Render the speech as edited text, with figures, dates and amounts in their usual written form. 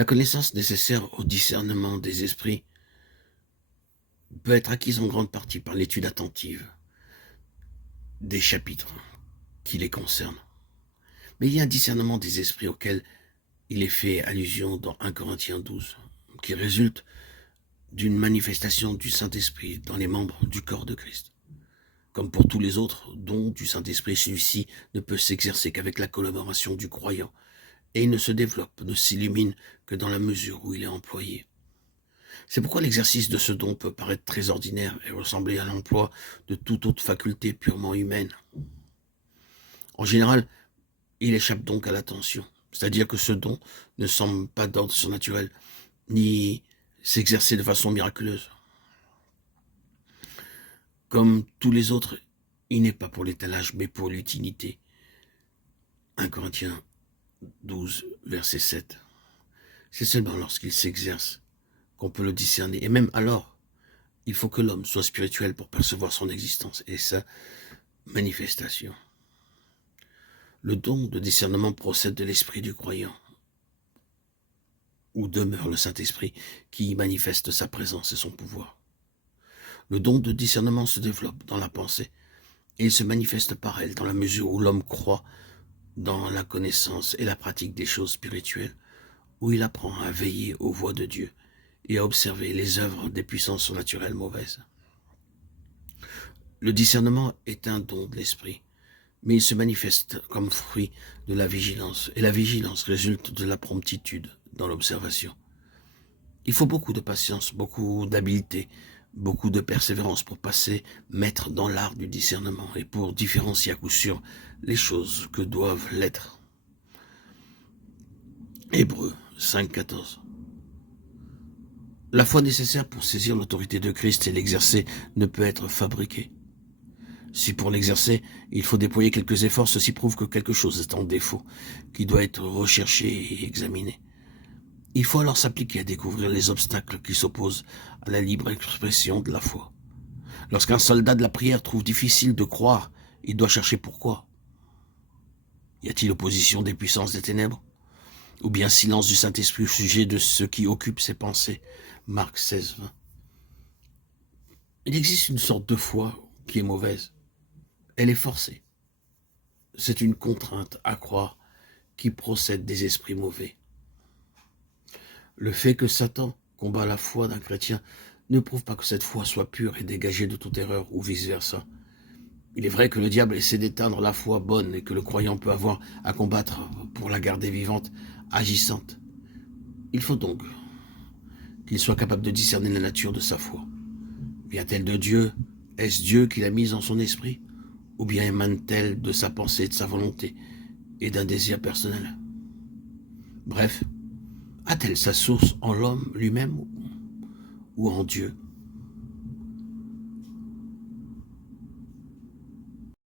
La connaissance nécessaire au discernement des esprits peut être acquise en grande partie par l'étude attentive des chapitres qui les concernent. Mais il y a un discernement des esprits auquel il est fait allusion dans 1 Corinthiens 12, qui résulte d'une manifestation du Saint-Esprit dans les membres du corps de Christ. Comme pour tous les autres dons du Saint-Esprit, celui-ci ne peut s'exercer qu'avec la collaboration du croyant, et il ne se développe, ne s'illumine que dans la mesure où il est employé. C'est pourquoi l'exercice de ce don peut paraître très ordinaire et ressembler à l'emploi de toute autre faculté purement humaine. En général, il échappe donc à l'attention, c'est-à-dire que ce don ne semble pas d'ordre surnaturel, ni s'exercer de façon miraculeuse. Comme tous les autres, il n'est pas pour l'étalage, mais pour l'utilité. 1 Corinthiens 12, verset 7. C'est seulement lorsqu'il s'exerce qu'on peut le discerner. Et même alors, il faut que l'homme soit spirituel pour percevoir son existence et sa manifestation. Le don de discernement procède de l'esprit du croyant, où demeure le Saint-Esprit qui manifeste sa présence et son pouvoir. Le don de discernement se développe dans la pensée et il se manifeste par elle dans la mesure où l'homme croit dans la connaissance et la pratique des choses spirituelles, où il apprend à veiller aux voies de Dieu et à observer les œuvres des puissances surnaturelles mauvaises. Le discernement est un don de l'esprit, mais il se manifeste comme fruit de la vigilance, et la vigilance résulte de la promptitude dans l'observation. Il faut beaucoup de patience, beaucoup d'habileté, beaucoup de persévérance pour passer maître dans l'art du discernement et pour différencier à coup sûr les choses que doivent l'être. Hébreux 5,14. La foi nécessaire pour saisir l'autorité de Christ et l'exercer ne peut être fabriquée. Si pour l'exercer, il faut déployer quelques efforts, ceci prouve que quelque chose est en défaut, qui doit être recherché et examiné. Il faut alors s'appliquer à découvrir les obstacles qui s'opposent à la libre expression de la foi. Lorsqu'un soldat de la prière trouve difficile de croire, il doit chercher pourquoi. Y a-t-il opposition des puissances des ténèbres? Ou bien silence du Saint-Esprit au sujet de ce qui occupe ses pensées? Marc 16, 20. Il existe une sorte de foi qui est mauvaise. Elle est forcée. C'est une contrainte à croire qui procède des esprits mauvais. Le fait que Satan combat la foi d'un chrétien ne prouve pas que cette foi soit pure et dégagée de toute erreur ou vice-versa. Il est vrai que le diable essaie d'éteindre la foi bonne et que le croyant peut avoir à combattre pour la garder vivante, agissante. Il faut donc qu'il soit capable de discerner la nature de sa foi. Vient-elle de Dieu? Est-ce Dieu qui l'a mise en son esprit? Ou bien émane-t-elle de sa pensée, de sa volonté et d'un désir personnel? Bref, a-t-elle sa source en l'homme lui-même ou en Dieu?